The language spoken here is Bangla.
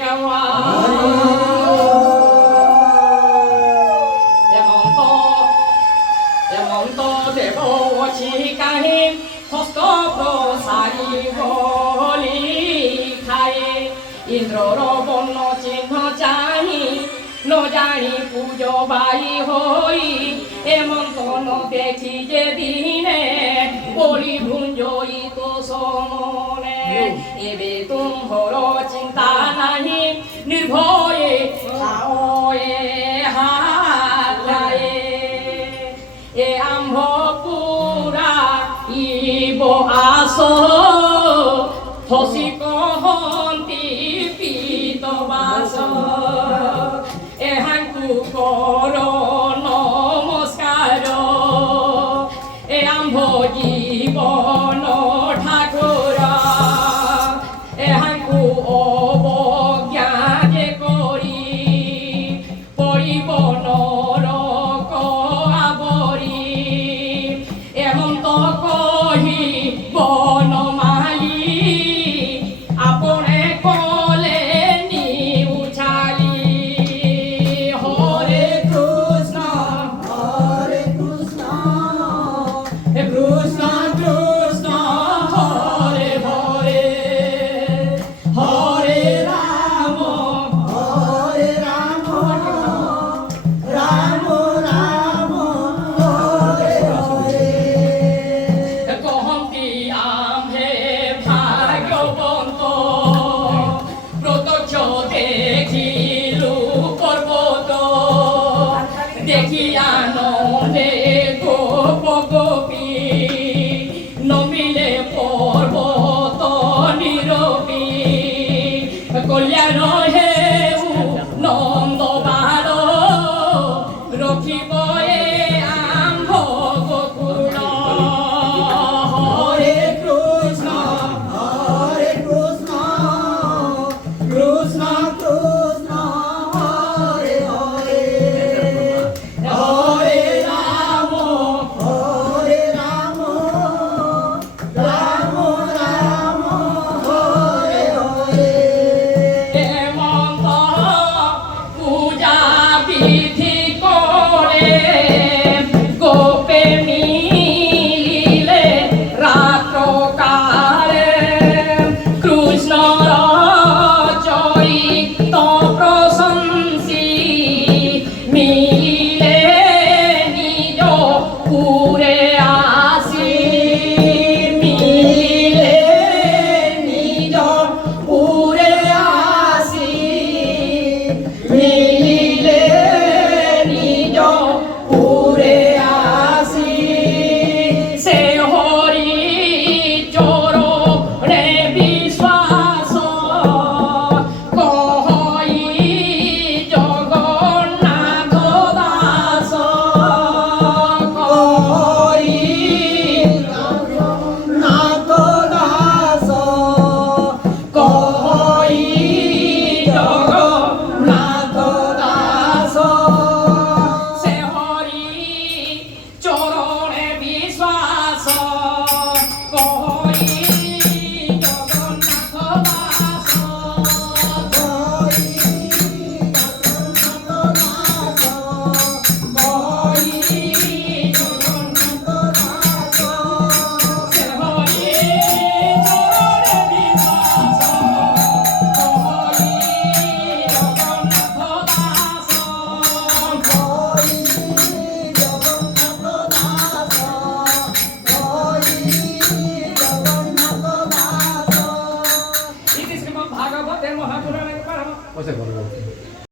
গাওয়া এমন্ত দেব কাহি হস্ত প্রসারি বলি খায়ে ইন্দ্রর বর্ণ চিহ্ন চাহি ন জানি পুজো বাই হই এমন্ত ন দেখি যে দিনে বলি ভুঞ্জয়িত সমনে এবে তুমর চিন্তা নাহি নির্ভয়ে খাওয়ে হারায়ে এ আম্ভ পুরা ইব আস হসি কহন্তি পিতবাস এহাঙ্কু কর নমস্কার এ আম্ভ জীবন ঠাকুর এহাঙ্কু অবজ্ঞা যে করি পরিব নরক আবরি এমন্ত কহি বনমালী আপনে কলে নি উছালি হরে কৃষ্ণ কৃষ্ণ কৃষ্ণ হরে হরে হরে রাম রাম রাম হরে হরে কহন্তি আম্ভে ভাগ্যবন্ত প্রত্যক্ষ দেখিলু পর্বত দেখিয়া নন্দে গোপ গোপী নমিলে পর্বত নিরবী কল্যাণ হেউ নন্দ বার রখিব এ আম্ভ গোকুল হরে কৃষ্ণ কৃষ্ণ কৃষ্ণ হরে হরে হরে রাম রাম রাম হরে হরে হেমন্ত পূজা বিধি করে গোপে মিলিলে রাত্রকালে কৃষ্ণর চরিত প্রশংসি মিলিলে নিজ পুরে আসি মিলিলে নিজ পুরে আসি মিলিলে নিজ পুরে আসি সে হরি চরণে বিশ্বাস কহই জগন্নাথ দাস কহই জগন্নাথ দাস কহই জগন্নাথ দাস সে হরি চরণে বিশ্বাস কহই জগন্নাথ দাস কহই জগন্নাথ দাস কহই জগন্নাথ দাস সে হরি চরণে বিশ্বাস কহই জগন্নাথ দাস কহই জগন্নাথ দাস ইতি শ্রীমদ্ ভাগবতে মহাপুরাণে পারম